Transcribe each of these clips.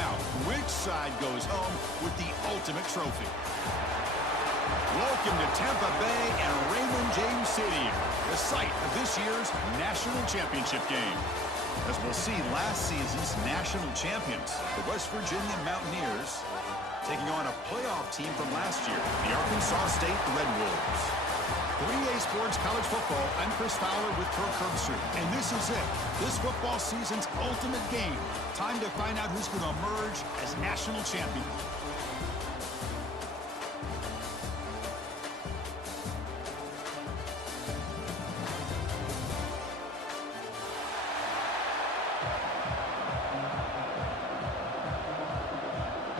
now, which side goes home with the ultimate trophy? Welcome to Tampa Bay and Raymond James Stadium, the site of this year's national championship game. As we'll see, last season's national champions, the West Virginia Mountaineers, taking on a playoff team from last year, the Arkansas State Red Wolves. 3A Sports College Football, I'm Chris Fowler with Kirk Herbstreit, and this is it. This football season's ultimate game. Time to find out who's going to emerge as national champion.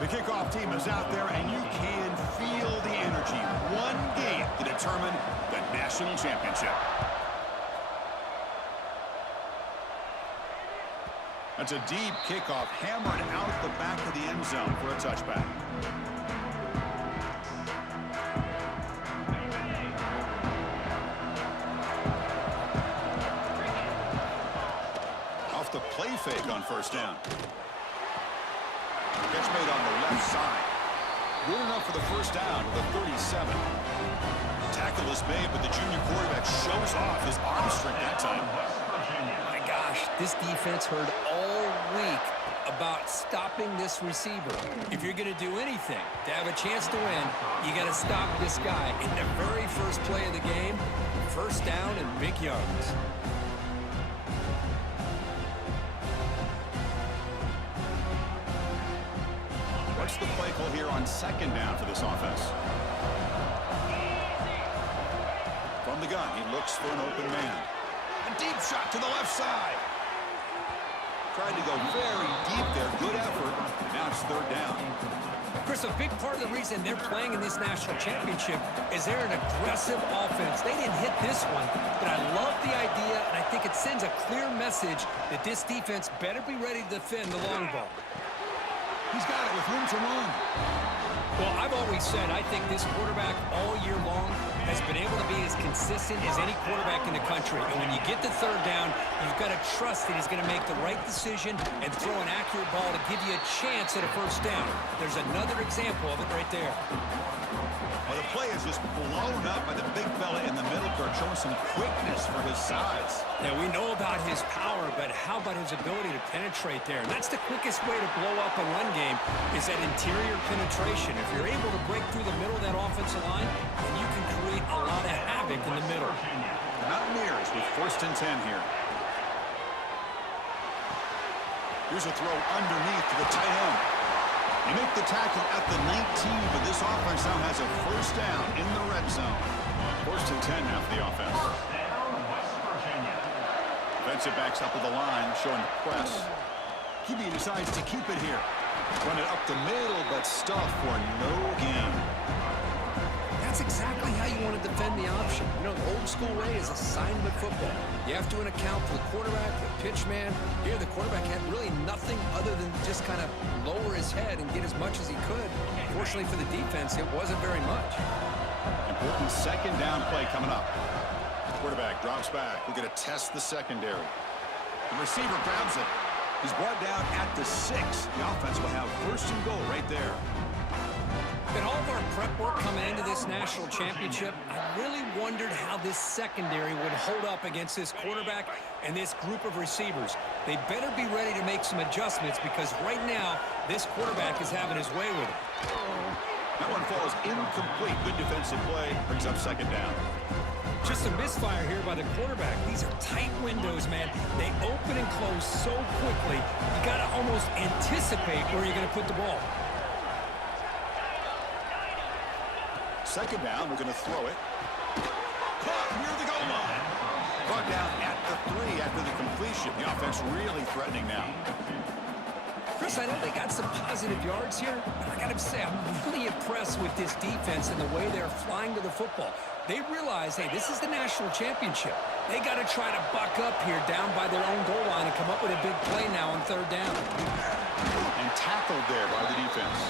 The kickoff team is out there, and you can feel the energy. One game to determine the national championship. That's a deep kickoff, hammered out the back of the end zone for a touchback. Off the play fake on first down. Catch made on the left side. Good enough for the first down to the 37. Tackle is made, but the junior quarterback shows off his arm strength that time. My gosh, this defense heard all week about stopping this receiver. If you're going to do anything to have a chance to win, you got to stop this guy. In the very first play of the game, first down and big yards. What's the play call here on second down for this offense? From the gun, he looks for an open man. A deep shot to the left side. Tried to go very deep there. Good effort. Now it's third down. Chris, a big part of the reason they're playing in this national championship is they're an aggressive offense. They didn't hit this one, but I love the idea, and I think it sends a clear message that this defense better be ready to defend the long ball. He's got it with room to run. Well, I've always said I think this quarterback all year long has been able to be as consistent as any quarterback in the country. And when you get to third down, you've got to trust that he's going to make the right decision and throw an accurate ball to give you a chance at a first down. There's another example of it right there. Well, the play is just blown up by the big fella in the middle, Kirk, showing some quickness for his size. Now, we know about his power, but how about his ability to penetrate there? And that's the quickest way to blow up a run game is that interior penetration. If you're able to break through the middle of that offensive line, then you can create a lot of havoc in the middle. Mountaineers with first and 10 here. Here's a throw underneath to the tight end. They make the tackle at the 19, but this offense now has a first down in the red zone. First and 10 now for the offense. Defensive backs up with the line, showing press. QB decides to keep it here. Run it up the middle, but stuffed for no gain. That's exactly how you want to defend the option. You know, the old school way is assignment football. You have to account for the quarterback, the pitch man. Here, the quarterback had really nothing other than just kind of lower his head and get as much as he could. Fortunately for the defense, it wasn't very much. Important second down play coming up. Quarterback drops back. We're going to test the secondary. The receiver grabs it. He's brought down at the 6. The offense will have first and goal right there. In all of our prep work coming into this national championship, I really wondered how this secondary would hold up against this quarterback and this group of receivers. They better be ready to make some adjustments because right now, this quarterback is having his way with it. That one falls incomplete. Good defensive play. Brings up second down. Just a misfire here by the quarterback. These are tight windows, man. They open and close so quickly, you got to almost anticipate where you're going to put the ball. Second down, we're going to throw it. Caught near the goal line. Brought down at the 3 after the completion. The offense really threatening now. Chris, I know they got some positive yards here, but I got to say, I'm really impressed with this defense and the way they're flying to the football. They realize, hey, this is the national championship. They got to try to buck up here down by their own goal line and come up with a big play now on third down. And tackled there by the defense.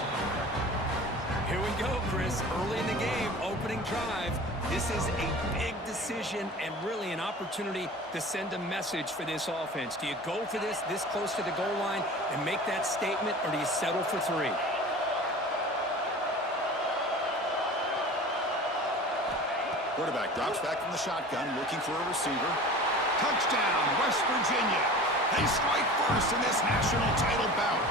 Here we we go, Chris. Early in the game, opening drive. This is a big decision and really an opportunity to send a message for this offense. Do you go for this close to the goal line and make that statement, or do you settle for 3? Quarterback drops back from the shotgun, looking for a receiver. Touchdown, West Virginia. They strike first in this national title bout.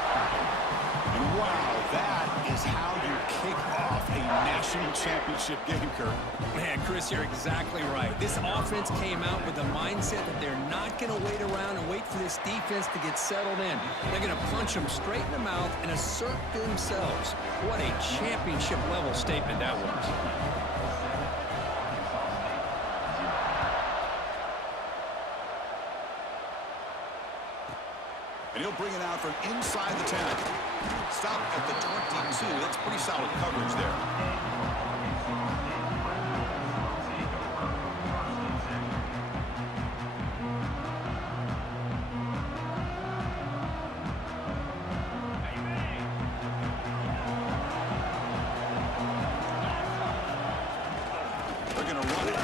And wow, that is how you kick off a national championship game, Kirk. Man, Chris, you're exactly right. This offense came out with the mindset that they're not going to wait around and wait for this defense to get settled in. They're going to punch them straight in the mouth and assert themselves. What a championship-level statement that was. And he'll bring it out from inside the 10. Stop at the 22. That's pretty solid coverage there. They're going to run it.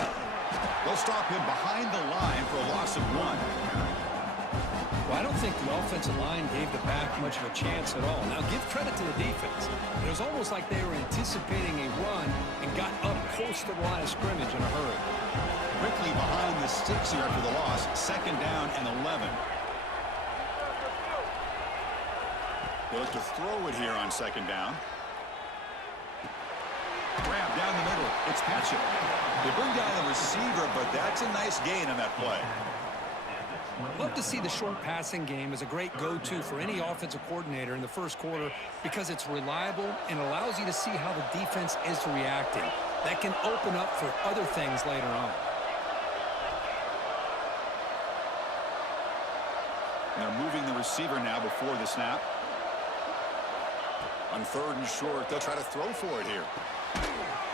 They'll stop him behind the line for a loss of 1. Well, I don't think the offensive line gave the back much of a chance at all. Now, give credit to the defense. It was almost like they were anticipating a run and got up close to the line of scrimmage in a hurry. Quickly behind the sticks here after the loss. 2nd down and 11. They look to throw it here on 2nd down. Grab down the middle. It's Hatchett. They bring down the receiver, but that's a nice gain on that play. Love to see the short passing game as a great go-to for any offensive coordinator in the first quarter because it's reliable and allows you to see how the defense is reacting. That can open up for other things later on. And they're moving the receiver now before the snap. On 3rd and short, they'll try to throw for it here.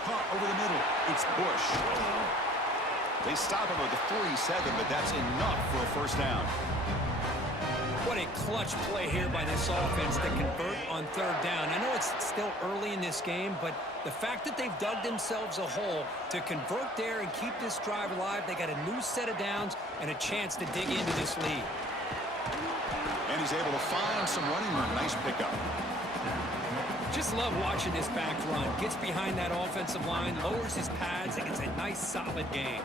Caught over the middle. It's Bush. They stop him at the 47, but that's enough for a 1st down. What a clutch play here by this offense to convert on 3rd down. I know it's still early in this game, but the fact that they've dug themselves a hole to convert there and keep this drive alive, they got a new set of downs and a chance to dig into this lead. And he's able to find some running room. Nice pickup. Just love watching this back run. Gets behind that offensive line, lowers his pads, and gets a nice solid gain.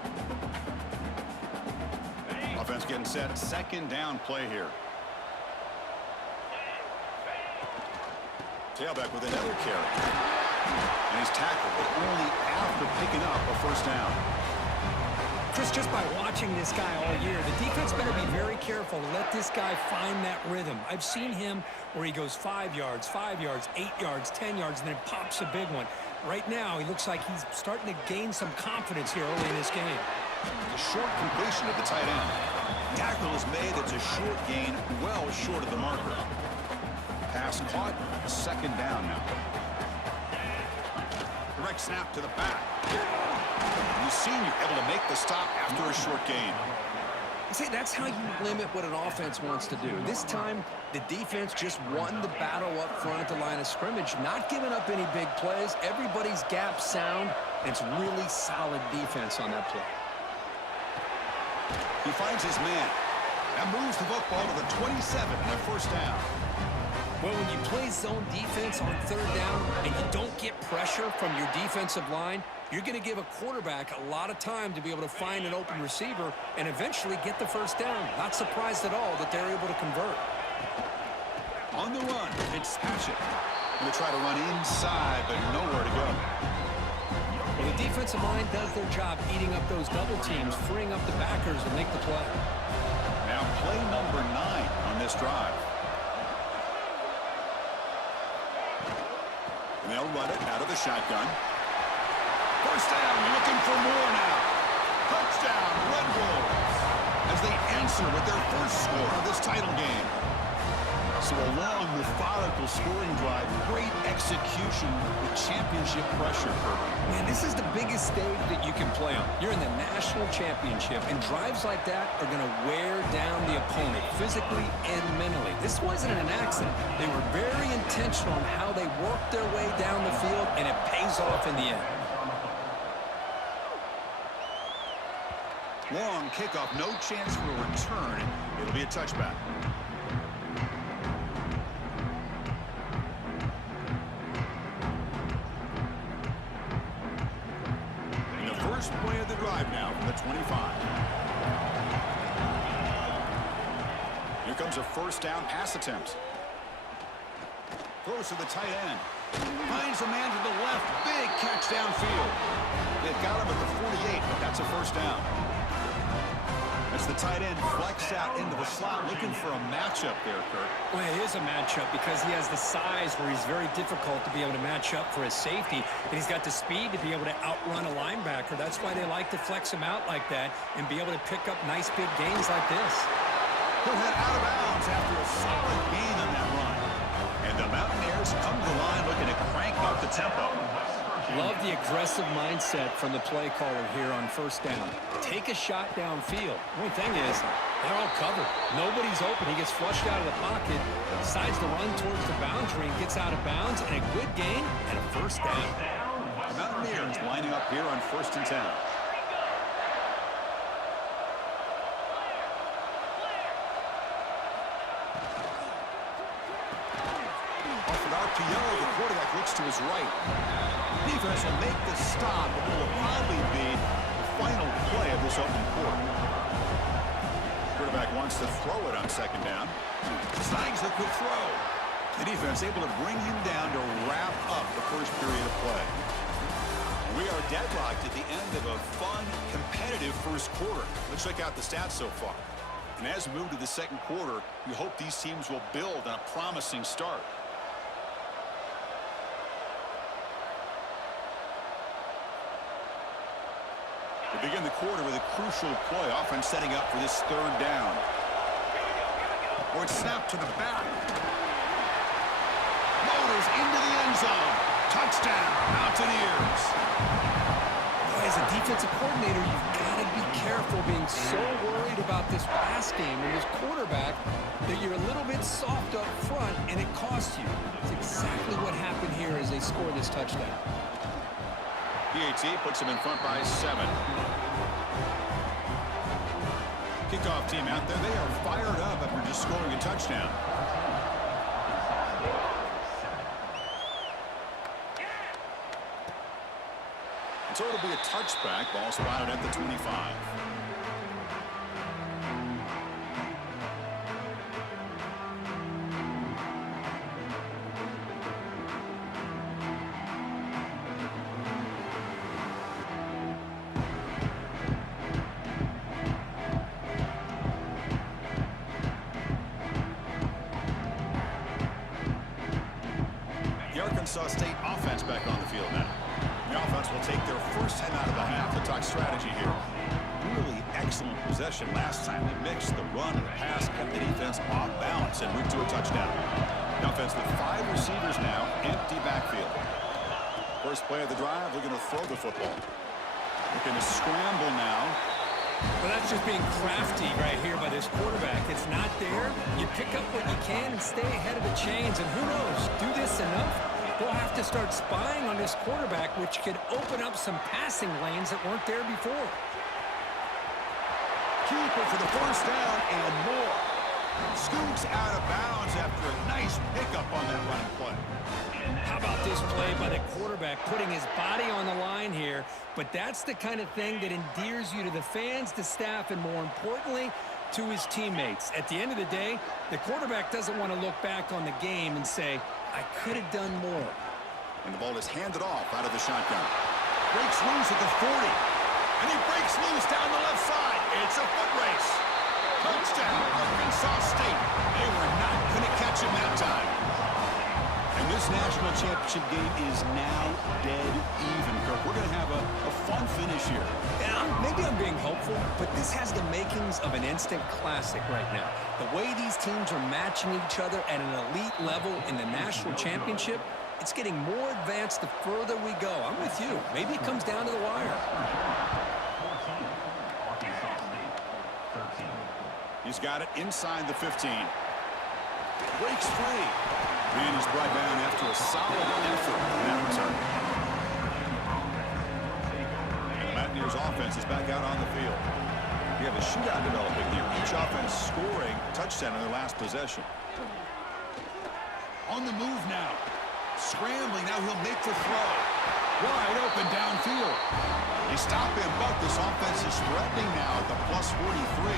Offense getting set. 2nd down play here. Tailback with another carry. And he's tackled, but only after picking up a 1st down. Chris, just by watching this guy all year, the defense better be very careful to let this guy find that rhythm. I've seen him where he goes 5 yards, 8 yards, 10 yards, and then pops a big one. Right now, he looks like he's starting to gain some confidence here early in this game. A short completion at the tight end. Tackle is made. It's a short gain, well short of the marker. Pass caught. 2nd down now. Direct snap to the back. You've seen you're able to make the stop after a short gain. See, that's how you limit what an offense wants to do. This time, the defense just won the battle up front at the line of scrimmage, not giving up any big plays. Everybody's gap sound, and it's really solid defense on that play. He finds his man and moves the football to the 27 and a 1st down. Well, when you play zone defense on 3rd down and you don't get pressure from your defensive line, you're going to give a quarterback a lot of time to be able to find an open receiver and eventually get the 1st down. Not surprised at all that they're able to convert. On the run, it's Hatchett. Going to try to run inside, but nowhere to go. Well, the defensive line does their job eating up those double teams, freeing up the backers to make the play. Now play number 9 on this drive. And they'll run it out of the shotgun. 1st down, looking for more now. Touchdown, Red Wolves, as they answer with their 1st score of this title game. So a long, methodical scoring drive, great execution with championship pressure. Man, this is the biggest stage that you can play on. You're in the national championship, and drives like that are going to wear down the opponent physically and mentally. This wasn't an accident. They were very intentional intentional on how they work their way down the field, and it pays off in the end. Long kickoff, no chance for a return. It'll be a touchback. And the first play of the drive now from the 25. Here comes a first down pass attempt. Throws to the tight end. Finds a man to the left. Big catch downfield. They've got him at the 48, but that's a first down. As the tight end flexed out into the slot, looking for a matchup there, Kirk. Well, it is a matchup because he has the size where he's very difficult to be able to match up for his safety, and he's got the speed to be able to outrun a linebacker. That's why they like to flex him out like that and be able to pick up nice big gains like this. He'll head out of bounds after a solid gain on that run. And the Mountaineers come to the line looking to crank up the tempo. Love the aggressive mindset from the play caller here on first down. Take a shot downfield. The only thing is, they're all covered. Nobody's open. He gets flushed out of the pocket, decides to run towards the boundary, and gets out of bounds, and a good gain and a first down. The Mountaineers lining up here on 1st and 10. Off an RPO, the quarterback looks to his right. Defense will make the stop, but it will probably be the final play of this open quarter. Quarterback wants to throw it on 2nd down. Snags the quick throw. The defense able to bring him down to wrap up the first period of play. And we are deadlocked at the end of a fun, competitive first quarter. Let's check out the stats so far. And as we move to the 2nd quarter, we hope these teams will build on a promising start. We begin the quarter with a crucial play. Offense setting up for this 3rd down. Or it's snapped to the back. Motors into the end zone. Touchdown, Mountaineers. As a defensive coordinator, you've got to be careful being so worried about this pass game and this quarterback that you're a little bit soft up front, and it costs you. It's exactly what happened here as they score this touchdown. PAT puts him in front by 7. Kickoff team out there. They are fired up after just scoring a touchdown. So it'll be a touchback. Ball spotted at the 25. Arkansas State offense back on the field now. The offense will take their first head out of the half to talk strategy here. Really excellent possession last time. They mixed the run and the pass, kept the defense off balance and went to a touchdown. The offense with 5 receivers now, empty backfield. First play of the drive, looking to throw the football. Looking to scramble now. Well, that's just being crafty right here by this quarterback. It's not there. You pick up what you can and stay ahead of the chains. And who knows, do this enough, they'll have to start spying on this quarterback, which could open up some passing lanes that weren't there before. Keeper for the first down and more. Scoots out of bounds after a nice pickup on that running play. How about this play by the quarterback, putting his body on the line here? But that's the kind of thing that endears you to the fans, the staff, and more importantly, to his teammates. At the end of the day, the quarterback doesn't want to look back on the game and say, I could have done more. And the ball is handed off out of the shotgun. Breaks loose at the 40. And he breaks loose down the left side. It's a foot race. Touchdown, Arkansas State. They were not going to catch him that time. And this national championship game is now dead even, Kirk. We're going to have a fun finish here. Yeah, maybe I'm being hopeful, but this has the makings of an instant classic right now. The way these teams are matching each other at an elite level in the national championship, it's getting more advanced the further we go. I'm with you. Maybe it comes down to the wire. He's got it inside the 15. Breaks free. And he's brought down after a solid effort in that return. And the Mountaineers offense is back out on the field. We have a shootout developing here. Each offense scoring a touchdown in their last possession. On the move now. Scrambling. Now he'll make the throw. Wide open downfield. They stop him, but this offense is threatening now at the plus 43.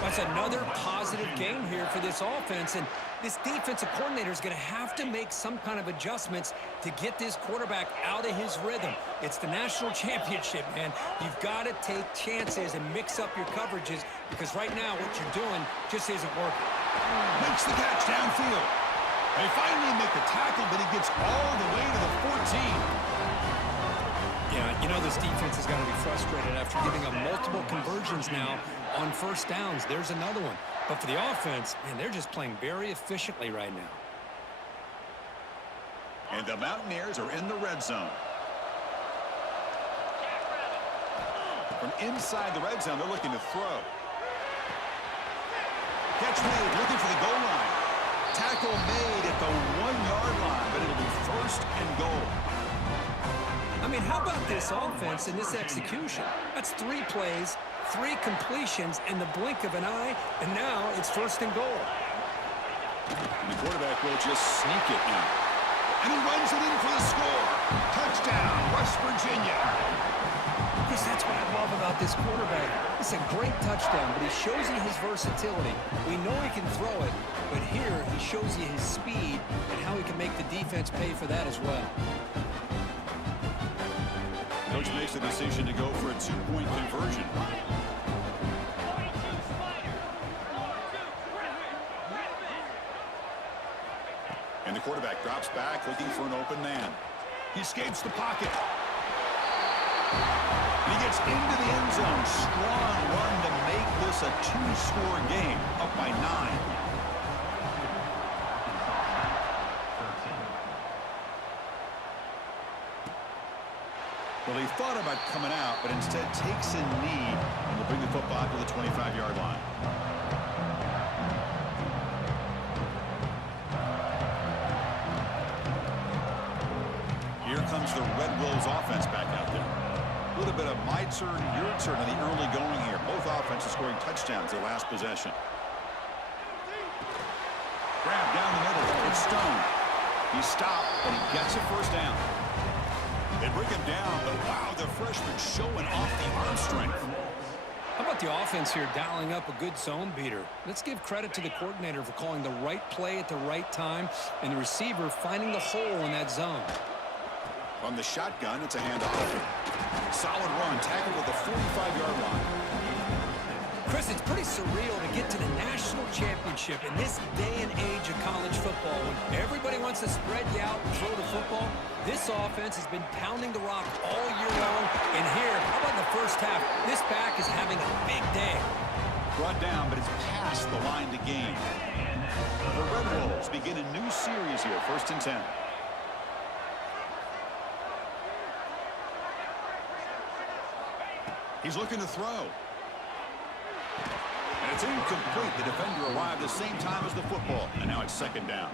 That's another positive game here for this offense, and this defensive coordinator is going to have to make some kind of adjustments to get this quarterback out of his rhythm. It's the national championship, man. You've got to take chances and mix up your coverages because right now what you're doing just isn't working. Makes the catch downfield. They finally make the tackle, but he gets all the way to the 14. Yeah, you know this defense is going to be frustrated after giving up multiple conversions now on first downs. There's another one. But for the offense, man, they're just playing very efficiently right now. And the Mountaineers are in the red zone. From inside the red zone, they're looking to throw. Catch made, looking for the goal line. Tackle made at the 1-yard line, but it'll be first and goal. I mean, how about this offense and this execution? That's 3 plays, 3 completions in the blink of an eye, and now it's first and goal. And the quarterback will just sneak it in. And he runs it in for the score. Touchdown, West Virginia. Because that's what I love about this quarterback. It's a great touchdown, but he shows you his versatility. We know he can throw it, but here he shows you his speed and how he can make the defense pay for that as well. Coach makes the decision to go for a 2-point conversion. And the quarterback drops back looking for an open man. He escapes the pocket. And he gets into the end zone. Strong run to make this a 2-score game, up by 9. Well, he thought about coming out, but instead takes a knee and will bring the football to the 25-yard line. Here comes the Red Wolves offense back out there. A little bit of my turn, your turn in the early going here. Both offenses scoring touchdowns their last possession. Grab down the middle. It's Stone. He stopped, but he gets a first down. They bring him down, but wow, the freshman showing off the arm strength. How about the offense here dialing up a good zone beater? Let's give credit to the coordinator for calling the right play at the right time and the receiver finding the hole in that zone. From the shotgun, it's a handoff. Solid run, tackled at the 45-yard line. Chris, it's pretty surreal to get to the national championship in this day and age of college football when everybody wants to spread you out and throw the football. This offense has been pounding the rock all year long. And here, how about in the first half? This back is having a big day. Brought down, but it's past the line to gain. The Red Wolves begin a new series here, 1st and 10. He's looking to throw. And it's incomplete. The defender arrived at the same time as the football. And now it's 2nd down.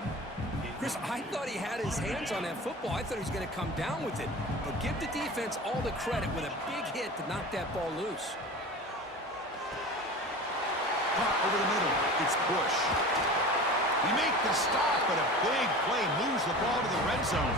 Chris, I thought he had his hands on that football. I thought he was going to come down with it. But give the defense all the credit with a big hit to knock that ball loose. Caught over the middle. It's Bush. He makes the stop, but a big play moves the ball to the red zone.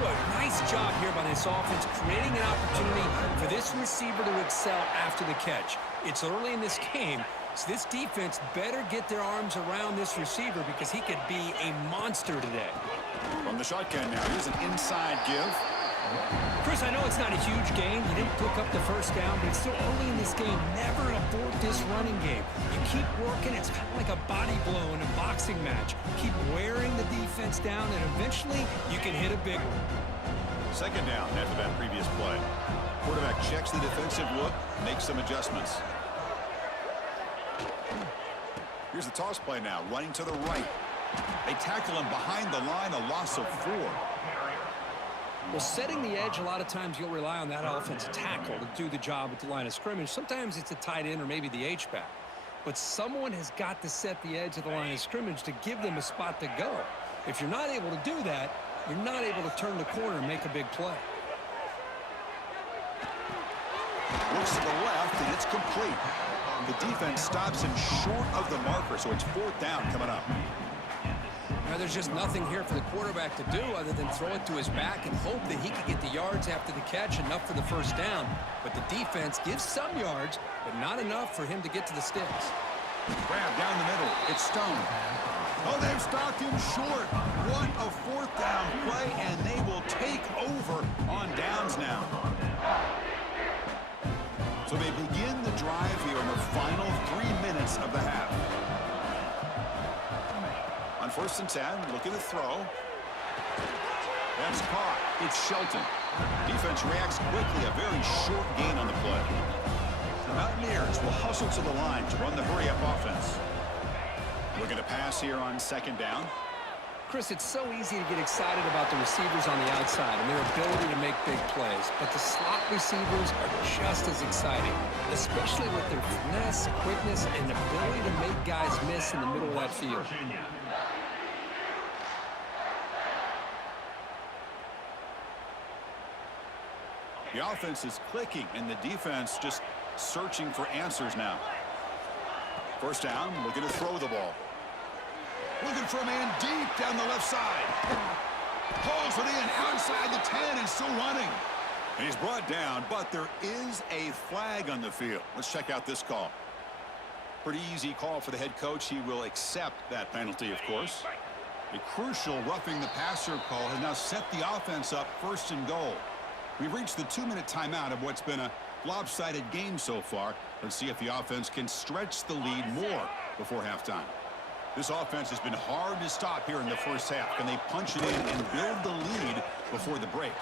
Good, nice job here by this offense, creating an opportunity for this receiver to excel after the catch. It's early in this game, so this defense better get their arms around this receiver because he could be a monster today. From the shotgun now, here's an inside give. Chris, I know it's not a huge game. You didn't pick up the first down, but it's still early in this game. Never abort this running game. You keep working. It's kind of like a body blow in a boxing match. Keep wearing the defense down, and eventually you can hit a big one. 2nd down after that previous play. Quarterback checks the defensive look, makes some adjustments. Here's the toss play now, running to the right. They tackle him behind the line, a loss of 4. Well, setting the edge, a lot of times you'll rely on that offensive tackle to do the job at the line of scrimmage. Sometimes it's a tight end or maybe the H-back. but someone has got to set the edge of the line of scrimmage to give them a spot to go. If you're not able to do that, you're not able to turn the corner and make a big play. Looks to the left, and it's complete. The defense stops him short of the marker, so it's 4th down coming up. Now, there's just nothing here for the quarterback to do other than throw it to his back and hope that he can get the yards after the catch, enough for the first down. But the defense gives some yards, but not enough for him to get to the sticks. Grab down the middle. It's Stone. Oh, they've stopped him short. What a 4th down play, and they will take over on downs now. So they begin the drive here in the final 3 minutes of the half. On 1st and 10, looking to throw. That's caught. It's Shelton. Defense reacts quickly. A very short gain on the play. The Mountaineers will hustle to the line to run the hurry-up offense. Looking to pass here on 2nd down. Chris, it's so easy to get excited about the receivers on the outside and their ability to make big plays, but the slot receivers are just as exciting, especially with their finesse, quickness, and ability to make guys miss in the middle of that field. The offense is clicking, and the defense just searching for answers now. 1st down, looking to throw the ball. Looking for a man deep down the left side. Pulls it in outside the 10 and still running. And he's brought down, but there is a flag on the field. Let's check out this call. Pretty easy call for the head coach. He will accept that penalty, of course. A crucial roughing the passer call has now set the offense up 1st and goal. We've reached the 2-minute timeout of what's been a lopsided game so far. Let's see if the offense can stretch the lead more before halftime. This offense has been hard to stop here in the first half. Can they punch it in and build the lead before the break?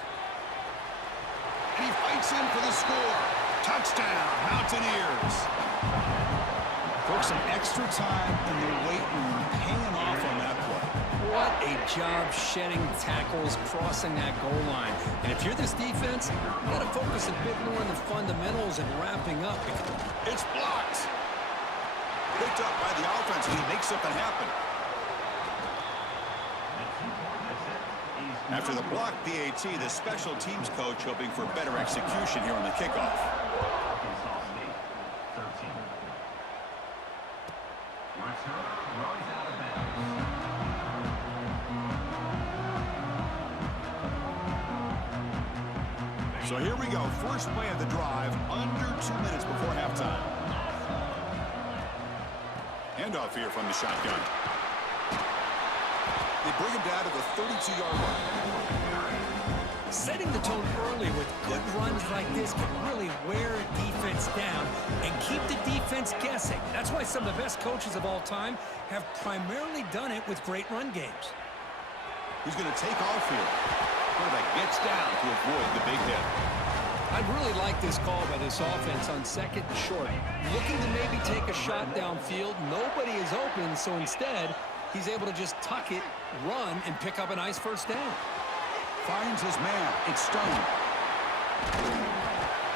And he fights in for the score. Touchdown, Mountaineers. Took some extra time in the weight room, paying off on that play. What a job shedding tackles, crossing that goal line. And if you're this defense, you got to focus a bit more on the fundamentals and wrapping up. It's blocked. Picked up by the offense, and he makes something happen. After the block PAT, the special teams coach hoping for better execution here on the kickoff. So here we go. First play of the drive, under 2 minutes before halftime. Handoff here from the shotgun. They bring him down to the 32-yard line. Setting the tone early with good runs like this can really wear a defense down and keep the defense guessing. That's why some of the best coaches of all time have primarily done it with great run games. Who's going to take off here? Quarterback gets down to avoid the big hit. I really like this call by this offense on 2nd and short. Looking to maybe take a shot downfield. Nobody is open, so instead, he's able to just tuck it, run, and pick up a nice 1st down. Finds his man. It's Stone.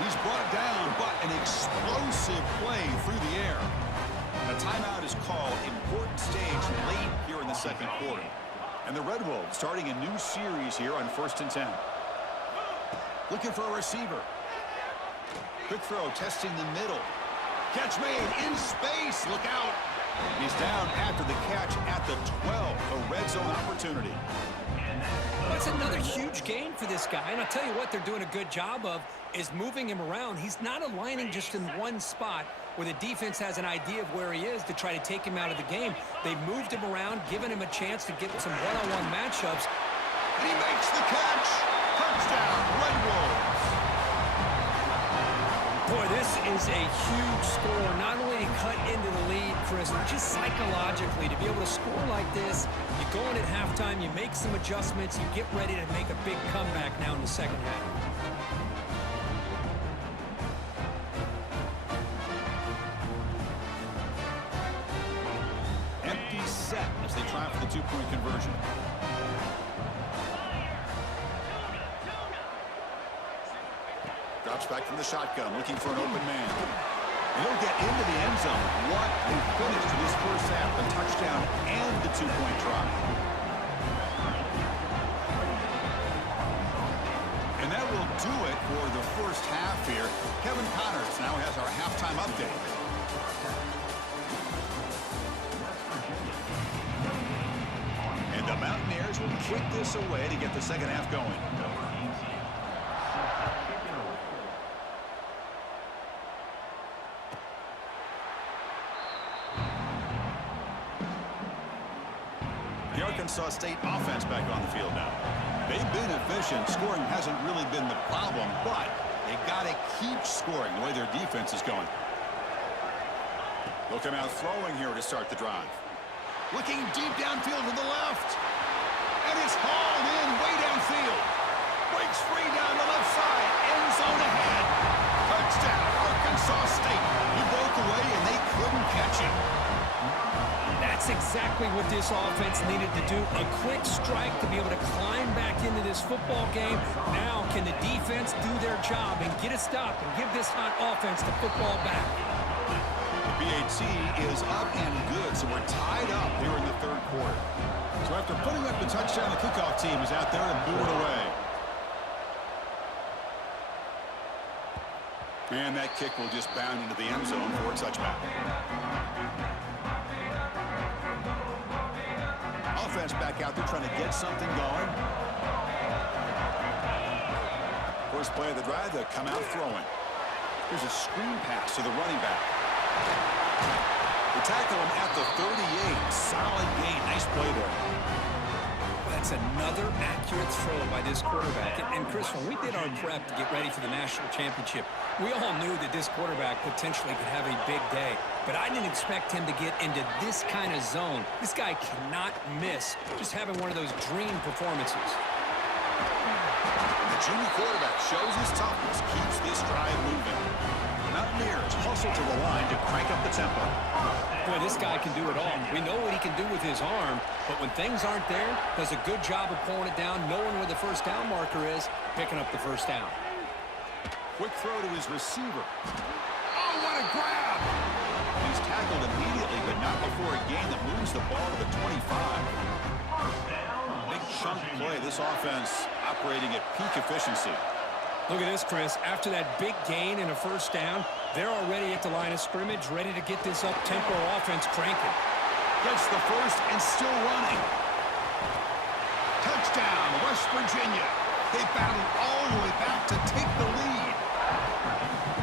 He's brought down, but an explosive play through the air. A timeout is called. Important stage late here in the 2nd quarter. And the Red Wolves starting a new series here on 1st and 10. Looking for a receiver. Quick throw, testing the middle. Catch made in space. Look out. He's down after the catch at the 12. A red zone opportunity. That's another huge gain for this guy. And I'll tell you what they're doing a good job of is moving him around. He's not aligning just in one spot where the defense has an idea of where he is to try to take him out of the game. They've moved him around, given him a chance to get some one-on-one matchups. And he makes the catch. Touchdown, Red Wolves. Boy, this is a huge score. Not only to cut into the lead, Chris, but just psychologically to be able to score like this. You go in at halftime, you make some adjustments, you get ready to make a big comeback now in the 2nd half. Empty set as they try for the 2-point conversion. Drops back from the shotgun, looking for an open man. He'll get into the end zone. What a finish to this first half. The touchdown and the two-point try. And that will do it for the first half here. Kevin Connors now has our halftime update. And the Mountaineers will kick this away to get the second half going. The Arkansas State offense back on the field now. They've been efficient. Scoring hasn't really been the problem, but they got to keep scoring the way their defense is going. They'll come out throwing here to start the drive. Looking deep downfield to the left. And it's hauled in way downfield. Breaks free down the left side. End zone ahead. Touchdown, Arkansas State. He broke away and they couldn't catch him. That's exactly what this offense needed to do. A quick strike to be able to climb back into this football game. Now can the defense do their job and get a stop and give this hot offense the football back? The PAT is up and good, so we're tied up here in the third quarter. So after putting up the touchdown, the kickoff team is out there and boot it away. And that kick will just bound into the end zone for a touchback. Offense back out there trying to get something going. First play of the drive, they'll come out throwing. Here's a screen pass to the running back. They tackle him at the 38. Solid gain. Nice play there. That's another accurate throw by this quarterback. And Chris, when we did our prep to get ready for the national championship, we all knew that this quarterback potentially could have a big day. But I didn't expect him to get into this kind of zone. This guy cannot miss. Just having one of those dream performances. The junior quarterback shows his toughness, keeps this drive moving. The Mountaineers hustle to the line to crank up the tempo. Boy, this guy can do it all. We know what he can do with his arm, but when things aren't there, does a good job of pulling it down, knowing where the first down marker is, picking up the first down. Quick throw to his receiver. Oh, what a grab! He's tackled immediately, but not before a gain that moves the ball to the 25. Big chunk play. This offense operating at peak efficiency. Look at this, Chris. After that big gain and a first down, they're already at the line of scrimmage, ready to get this up-tempo offense cranking. Gets the first and still running. Touchdown, West Virginia. They battled all the way back to take the lead.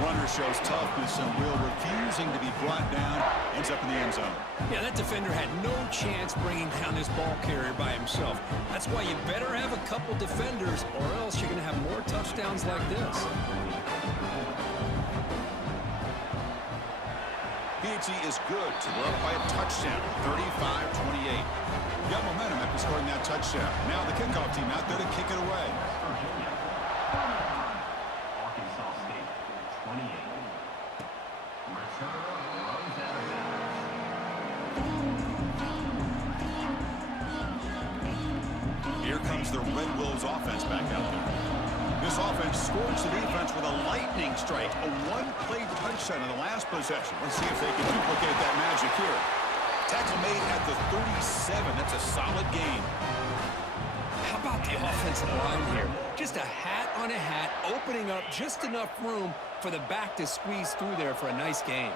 Runner shows toughness and will, refusing to be brought down, ends up in the end zone. Yeah, that defender had no chance bringing down this ball carrier by himself. That's why you better have a couple defenders, or else you're going to have more touchdowns like this. PAT is good to go up by a touchdown, 35-28. Got momentum after scoring that touchdown. Now the kickoff team out there to kick it away. Here comes the Red Wolves offense back out there. This offense scores the defense with a lightning strike. A one-play touchdown in the last possession. Let's see if they can duplicate that magic here. Tackle made at the 37. That's a solid gain. How about the offensive line here? Just a hat on a hat, opening up just enough room for the back to squeeze through there for a nice gain.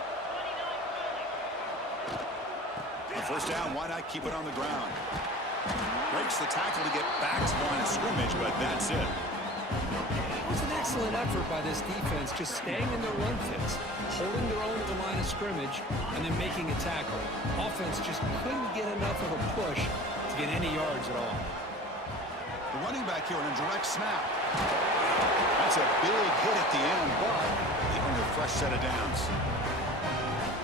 On first down, why not keep it on the ground? Breaks the tackle to get back to the line of scrimmage, but that's it. It was an excellent effort by this defense, just staying in their run fits, holding their own at the line of scrimmage, and then making a tackle. Offense just couldn't get enough of a push to get any yards at all. The running back here on a direct snap. That's a big hit at the end, but they earned a fresh set of downs.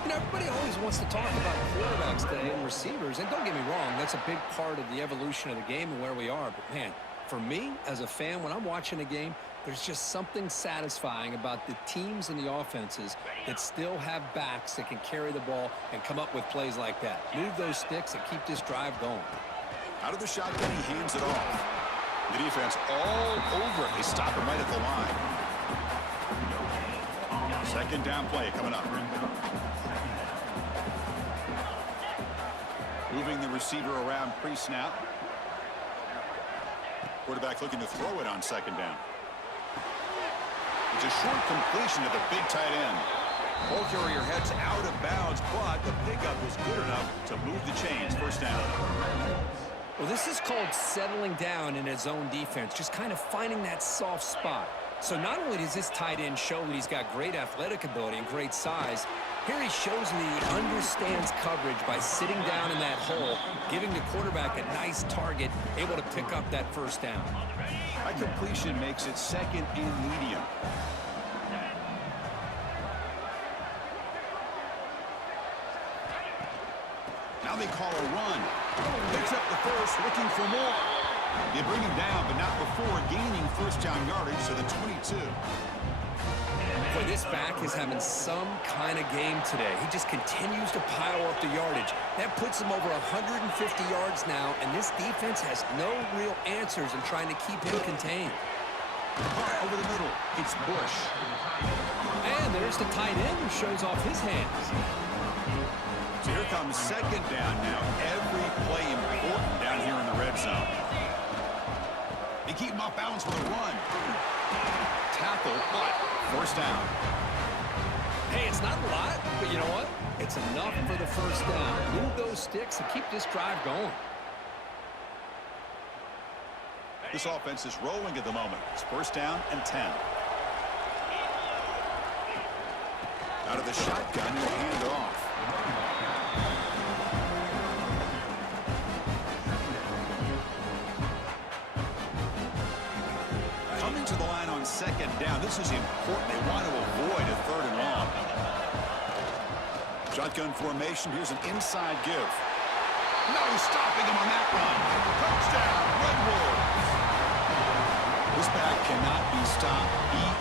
You know, everybody always wants to talk about quarterbacks today and receivers, and don't get me wrong, that's a big part of the evolution of the game and where we are. But, man, for me, as a fan, when I'm watching a game, there's just something satisfying about the teams and the offenses that still have backs that can carry the ball and come up with plays like that. Move those sticks and keep this drive going. Out of the shotgun, he hands it off. The defense all over it. They stop him right at the line. Second down play coming up. Moving the receiver around pre-snap. Quarterback looking to throw it on second down. It's a short completion to the big tight end. Ball carrier heads out of bounds, but the pickup was good enough to move the chains. First down. Well, this is called settling down in his own defense, just kind of finding that soft spot. So not only does this tight end show that he's got great athletic ability and great size, here he shows that he understands coverage by sitting down in that hole, giving the quarterback a nice target, able to pick up that first down. High completion makes it second and medium. Now they call a run. Picks up the first, looking for more. They bring him down, but not before gaining first down yardage to the 22. Boy, this back is having some kind of game today. He just continues to pile up the yardage. That puts him over 150 yards now, and this defense has no real answers in trying to keep him contained. Over the middle, it's Bush. And there's the tight end who shows off his hands. So here comes second down now. Every play important down here in the red zone. They keep him off balance with a run. Tackle, but first down. Hey, it's not a lot, but you know what? It's enough for the first down. Move those sticks and keep this drive going. This offense is rolling at the moment. It's first down and 10. Out of the shotgun and hand off. Coming to the line on second down. This is important. They want to avoid a third and long. Shotgun formation. Here's an inside give. No stopping him on that run. Touchdown, Red Wolves. This back cannot be stopped.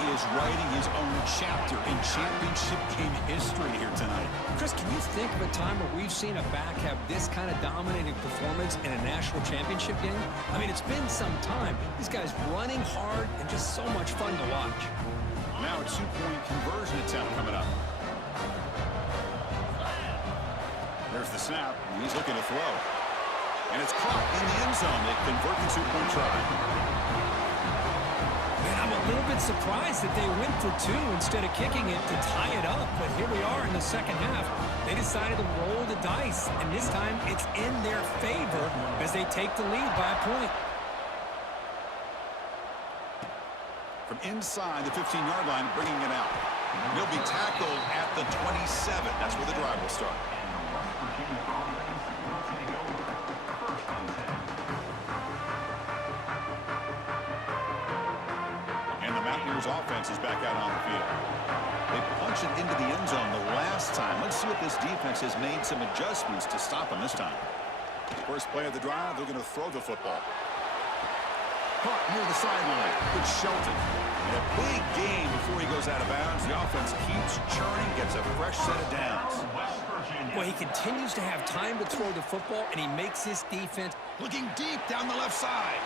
He is writing his own chapter in championship game history here tonight. Chris, can you think of a time where we've seen a back have this kind of dominating performance in a national championship game? I mean, it's been some time. This guy's running hard and just so much fun to watch. Now a two-point conversion attempt coming up. There's the snap. He's looking to throw. And it's caught in the end zone. They convert the two-point try. Man, I'm a little bit surprised that they went for two instead of kicking it to tie it up. But here we are in the second half. They decided to roll the dice, and this time it's in their favor as they take the lead by a point. From inside the 15-yard line, bringing it out. He'll be tackled at the 27. That's where the drive will start. Offense is back out on the field. They punch it into the end zone the last time. Let's see if this defense has made some adjustments to stop them this time. First play of the drive, they're going to throw the football. Caught near the sideline. It's Shelton. And a big game before he goes out of bounds. The offense keeps churning, gets a fresh set of downs. Well, he continues to have time to throw the football, and he makes this defense looking deep down the left side.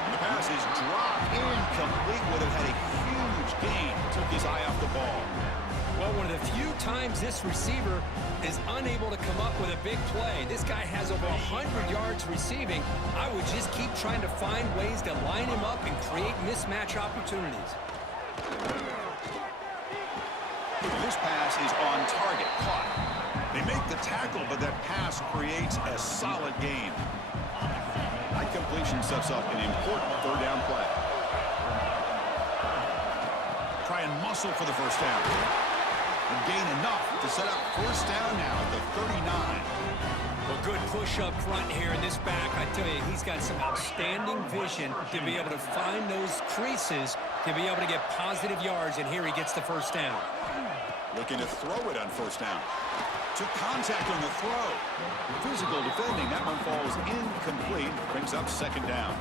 The pass is dropped, incomplete. Would have had a huge gain. Took his eye off the ball. Well, one of the few times this receiver is unable to come up with a big play. This guy has over 100 yards receiving. I would just keep trying to find ways to line him up and create mismatch opportunities. This pass is on target. Caught. They make the tackle, but that pass creates a solid gain. High completion sets up an important third down play. Try and muscle for the first down. And gain enough to set up first down now at the 39. Well, good push up front here in this back. I tell you, he's got some outstanding vision to be able to find those creases, to be able to get positive yards, and here he gets the first down. Looking to throw it on first down. Took contact on the throw. Physical defending. That one falls incomplete. Brings up second down.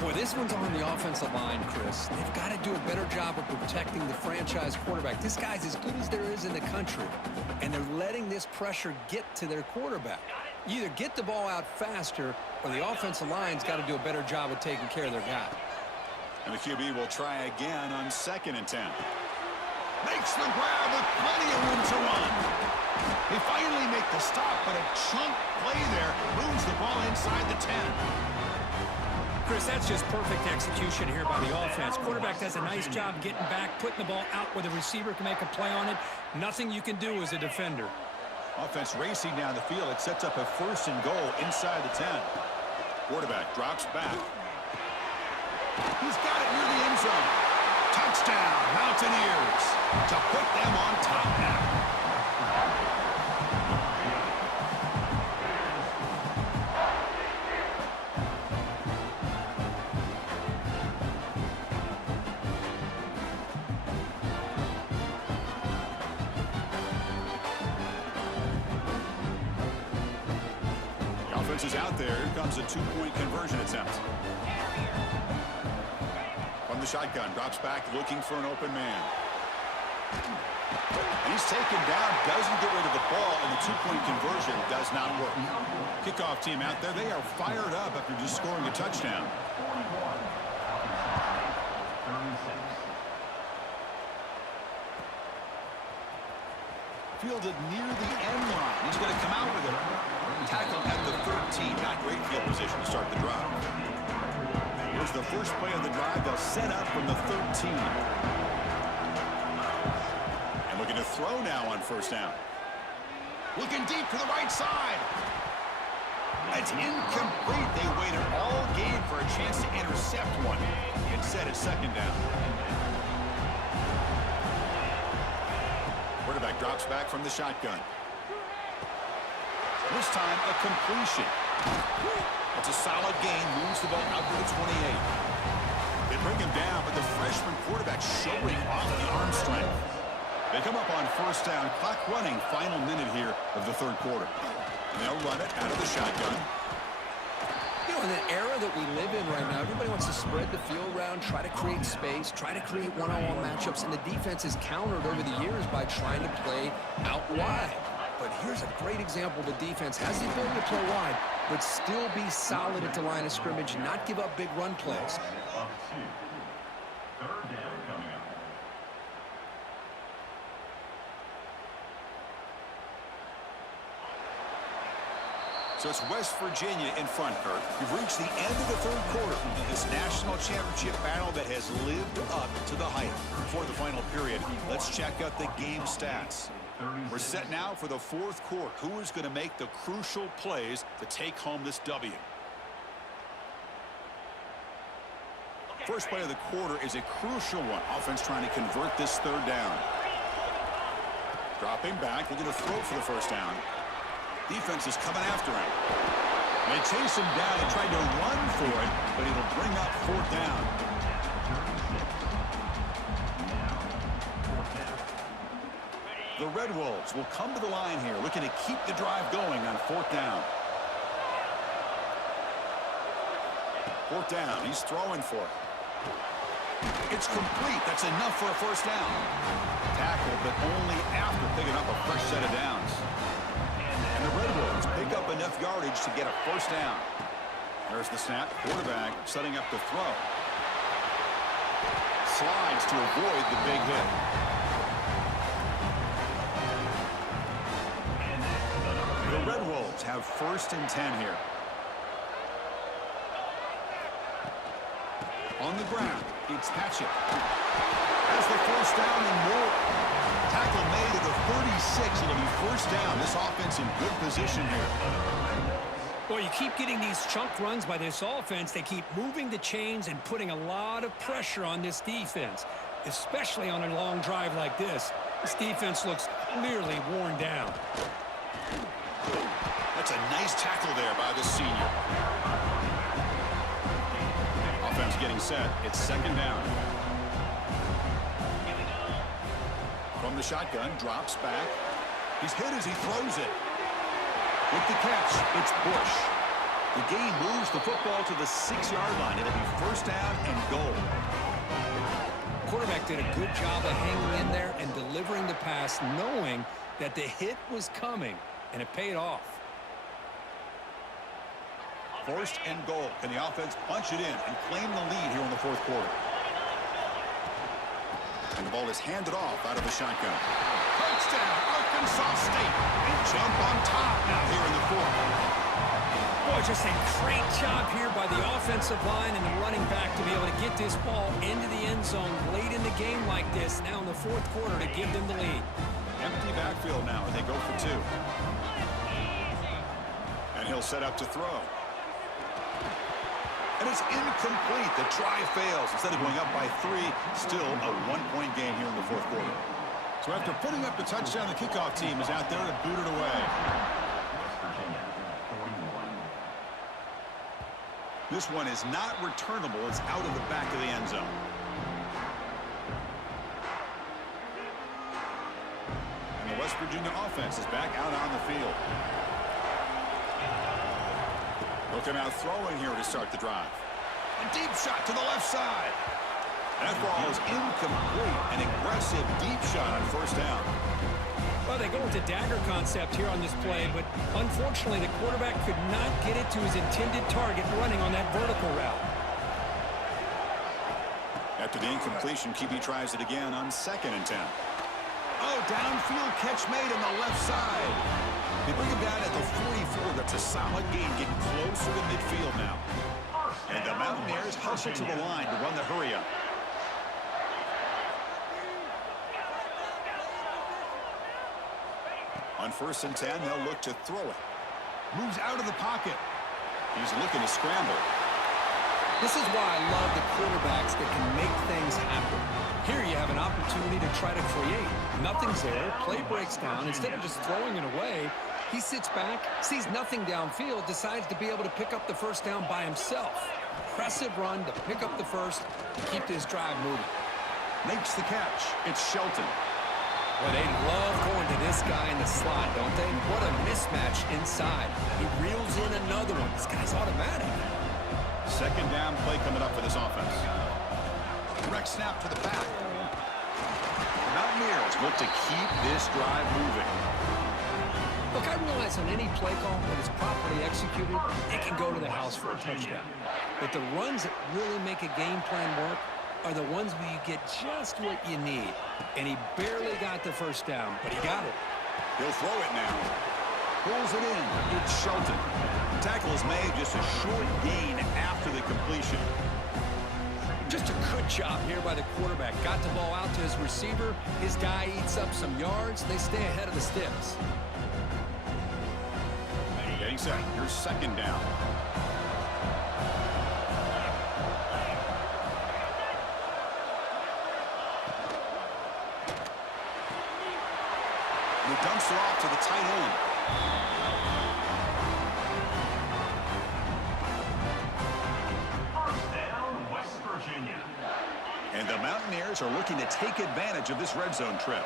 Boy, this one's on the offensive line, Chris. They've got to do a better job of protecting the franchise quarterback. This guy's as good as there is in the country, and they're letting this pressure get to their quarterback. You either get the ball out faster, or the offensive line's got to do a better job of taking care of their guy. And the QB will try again on 2nd and 10. Makes the grab with plenty of room to run. They finally make the stop, but a chunk play there moves the ball inside the 10. Chris, that's just perfect execution here by the offense. Quarterback does a nice job getting back, putting the ball out where the receiver can make a play on it. Nothing you can do as a defender. Offense racing down the field. It sets up a 1st and goal inside the 10. Quarterback drops back. He's got it near the end zone. Touchdown, Mountaineers, to put them on top now. The offense is out there. Here comes a 2-point conversion attempt. From the shotgun, drops back, looking for an open man. He's taken down, doesn't get rid of the ball, and the 2-point conversion does not work. Kickoff team out there, they are fired up after just scoring a touchdown. Fielded near the end line. He's going to come out with it. Tackle at the 13. Not great field position to start the drive. Here's the first play of the drive. They'll set up from the 13. And looking to throw now on 1st down. Looking deep to the right side. It's incomplete. They waited all game for a chance to intercept one. Instead, it's 2nd down. Quarterback drops back from the shotgun. This time, a completion. It's a solid gain, moves the ball out to the 28. They bring him down, but the freshman quarterback showing off the arm strength. They come up on 1st down, clock running, final minute here of the 3rd quarter. And they'll run it out of the shotgun. You know, in the era that we live in right now, everybody wants to spread the field around, try to create space, try to create one-on-one matchups, and the defense is countered over the years by trying to play out wide. But here's a great example. The defense has the ability to play wide, but still be solid at the line of scrimmage, not give up big run plays. So it's West Virginia in front, Kurt. We've reached the end of the 3rd quarter of this national championship battle that has lived up to the hype. Before the final period, let's check out the game stats. We're set now for the 4th quarter. Who is going to make the crucial plays to take home this W? First play of the quarter is a crucial one. Offense trying to convert this 3rd down. Dropping back, looking to throw for the 1st down. Defense is coming after him. They chase him down and try to run for it, but it'll bring up 4th down. The Red Wolves will come to the line here, looking to keep the drive going on 4th down. 4th down, he's throwing for it. It's complete. That's enough for a 1st down. Tackle, but only after picking up a fresh set of downs. And the Red Wolves pick up enough yardage to get a 1st down. There's the snap. Quarterback setting up the throw. Slides to avoid the big hit. The Red Wolves have 1st and 10 here. On the ground, it's Hatchett. That's the 1st down and more. Tackle made at the 36. It'll be 1st down. This offense in good position here. Well, you keep getting these chunk runs by this offense. They keep moving the chains and putting a lot of pressure on this defense, especially on a long drive like this. This defense looks clearly worn down. That's a nice tackle there by the senior. Offense getting set. It's 2nd down. From the shotgun, drops back. He's hit as he throws it. With the catch, it's Bush. The game moves the football to the 6-yard line. It'll be 1st down and goal. Quarterback did a good job of hanging in there and delivering the pass, knowing that the hit was coming, and it paid off. 1st and goal. Can the offense punch it in and claim the lead here in the 4th quarter? And the ball is handed off out of the shotgun. Touchdown, Arkansas State. They jump on top now here in the fourth. Boy, just a great job here by the offensive line and the running back to be able to get this ball into the end zone late in the game like this, now in the fourth quarter, to give them the lead. Empty backfield now, and they go for two. And he'll set up to throw. And it's incomplete. The try fails. Instead of going up by 3, still a one-point game here in the fourth quarter. So after putting up the touchdown, the kickoff team is out there to boot it away. This one is not returnable. It's out of the back of the end zone. And the West Virginia offense is back out on the field. Looking out throwing here to start the drive. A deep shot to the left side. That ball is incomplete. An aggressive deep shot on first down. Well, they go with the dagger concept here on this play, but unfortunately the quarterback could not get it to his intended target running on that vertical route. After the incompletion, QB tries it again on 2nd and 10. Oh, downfield catch made on the left side. They bring him down at the 44. That's a solid gain, getting closer to midfield now. And the Mountaineers hustle to the line to run the hurry-up. On 1st and 10, they'll look to throw it. Moves out of the pocket. He's looking to scramble. This is why I love the quarterbacks that can make things happen. Here you have an opportunity to try to create. Nothing's there. Play breaks down. Instead of just throwing it away, he sits back, sees nothing downfield, decides to be able to pick up the first down by himself. Impressive run to pick up the first to keep this drive moving. Makes the catch. It's Shelton. Well, they love going to this guy in the slot, don't they? What a mismatch inside. He reels in another one. This guy's automatic. 2nd down play coming up for this offense. Direct snap to the back. The Mountaineers look to keep this drive moving. Look, I realize on any play call, when it's properly executed, it can go to the house for a touchdown. But the runs that really make a game plan work are the ones where you get just what you need. And he barely got the first down, but he got it. He'll throw it now. Pulls it in. It's Shelton. Tackle is made, just a short gain after the completion. Just a good job here by the quarterback. Got the ball out to his receiver. His guy eats up some yards. They stay ahead of the sticks. Getting set. Here's 2nd down. He dumps it off to the tight end. First down, West Virginia. And the Mountaineers are looking to take advantage of this red zone trip.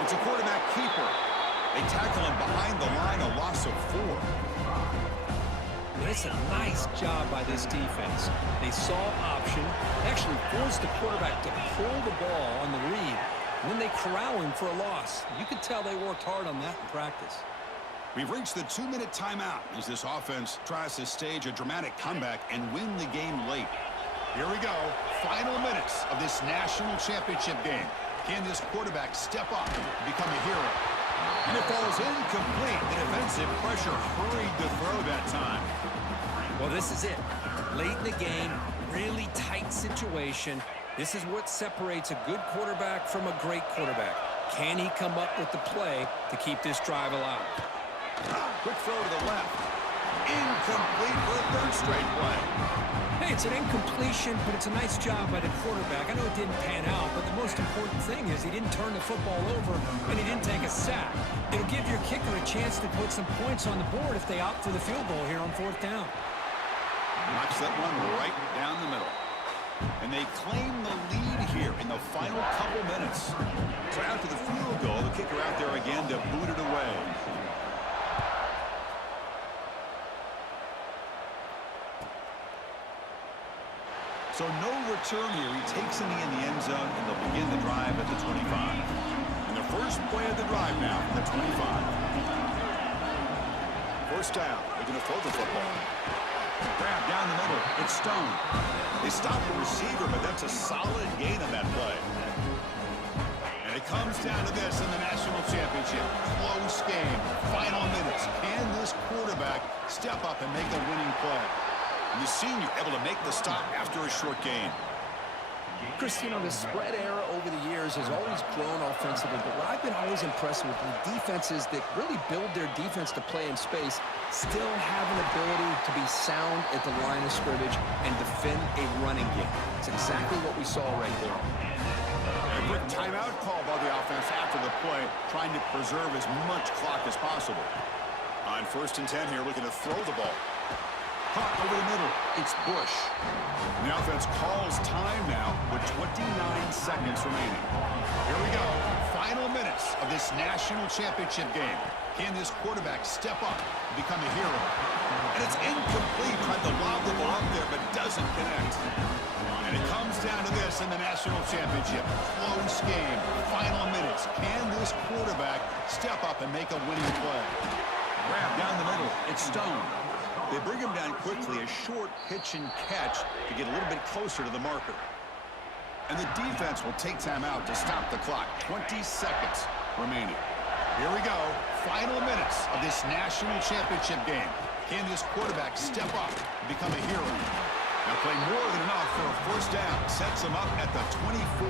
It's a quarterback keeper. They tackle him behind the line, a loss of 4. It's a nice job by this defense. They saw option, actually forced the quarterback to pull the ball on the read, and then they corral him for a loss. You could tell they worked hard on that in practice. We've reached the 2-minute timeout as this offense tries to stage a dramatic comeback and win the game late. Here we go. Final minutes of this national championship game. Can this quarterback step up and become a hero? And it falls incomplete. The defensive pressure hurried to throw that time. Well, this is it. Late in the game, really tight situation. This is what separates a good quarterback from a great quarterback. Can he come up with the play to keep this drive alive? Quick throw to the left. Incomplete for a 3rd straight play. Hey, it's an incompletion, but it's a nice job by the quarterback. I know it didn't pan out, but the most important thing is he didn't turn the football over and he didn't take a sack. It'll give your kicker a chance to put some points on the board if they opt for the field goal here on 4th down. Knocks that one right down the middle. And they claim the lead here in the final couple minutes. So after the field goal, the kicker out there again to boot it away. So no return here. He takes him in the end zone, and they'll begin the drive at the 25. And the first play of the drive now from the 25. First down. They're going to throw the football. Grab down the middle. It's Stone. They stop the receiver, but that's a solid gain on that play. And it comes down to this in the national championship. Close game. Final minutes. Can this quarterback step up and make a winning play? And the senior able to make the stop after a short gain. Chris, the spread era over the years has always grown offensively, but what I've been always impressed with the defenses that really build their defense to play in space still have an ability to be sound at the line of scrimmage and defend a running game. It's exactly what we saw right there. A quick timeout call by the offense after the play, trying to preserve as much clock as possible. On 1st and 10 here, looking to throw the ball. Caught over the middle. It's Bush. And the offense calls time now with 29 seconds remaining. Here we go. Final minutes of this national championship game. Can this quarterback step up and become a hero? And it's incomplete. Tried to lob the ball up there, but doesn't connect. And it comes down to this in the national championship. Close game. Final minutes. Can this quarterback step up and make a winning play? Grab down the middle. It's Stone. They bring him down quickly, a short pitch and catch to get a little bit closer to the marker. And the defense will take time out to stop the clock. 20 seconds remaining. Here we go. Final minutes of this national championship game. Can this quarterback step up and become a hero? Now play more than enough for a first down. Sets him up at the 24.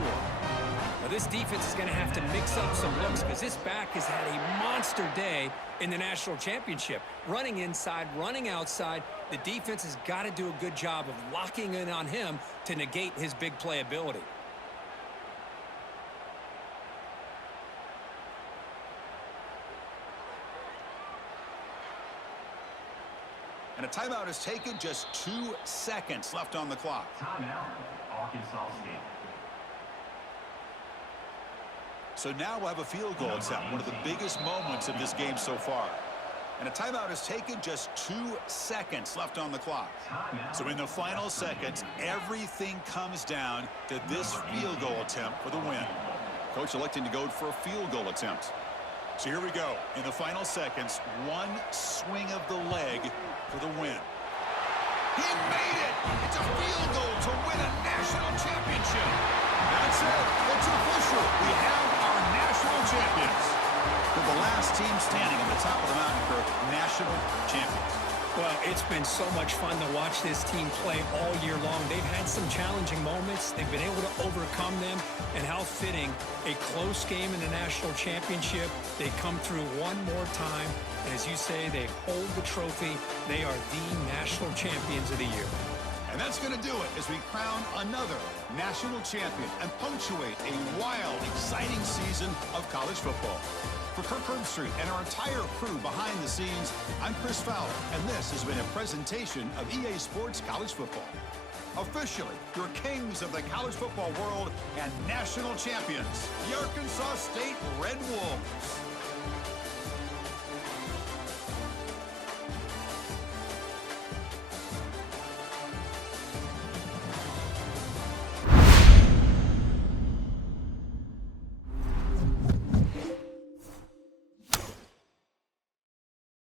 Well, this defense is going to have to mix up some looks because this back has had a monster day in the national championship. Running inside, running outside. The defense has got to do a good job of locking in on him to negate his big play ability. And a timeout is taken. Just 2 seconds left on the clock. Timeout, Arkansas State. So now we'll have a field goal attempt, one of the biggest moments of this game so far. And a timeout is taken. Just 2 seconds left on the clock. So in the final seconds, everything comes down to this field goal attempt for the win. Coach electing to go for a field goal attempt. So here we go. In the final seconds, one swing of the leg for the win. He made it! It's a field goal to win a national championship. That's it. It's official. We have our national champions. They're the last team standing on the top of the mountain for national champions. Well, it's been so much fun to watch this team play all year long. They've had some challenging moments. They've been able to overcome them. And how fitting, a close game in the national championship. They come through one more time. And as you say, they hold the trophy. They are the national champions of the year. And that's going to do it as we crown another national champion and punctuate a wild, exciting season of college football. For Kirk Herbstreit and our entire crew behind the scenes, I'm Chris Fowler, and this has been a presentation of EA Sports College Football. Officially, your kings of the college football world and national champions, the Arkansas State Red Wolves.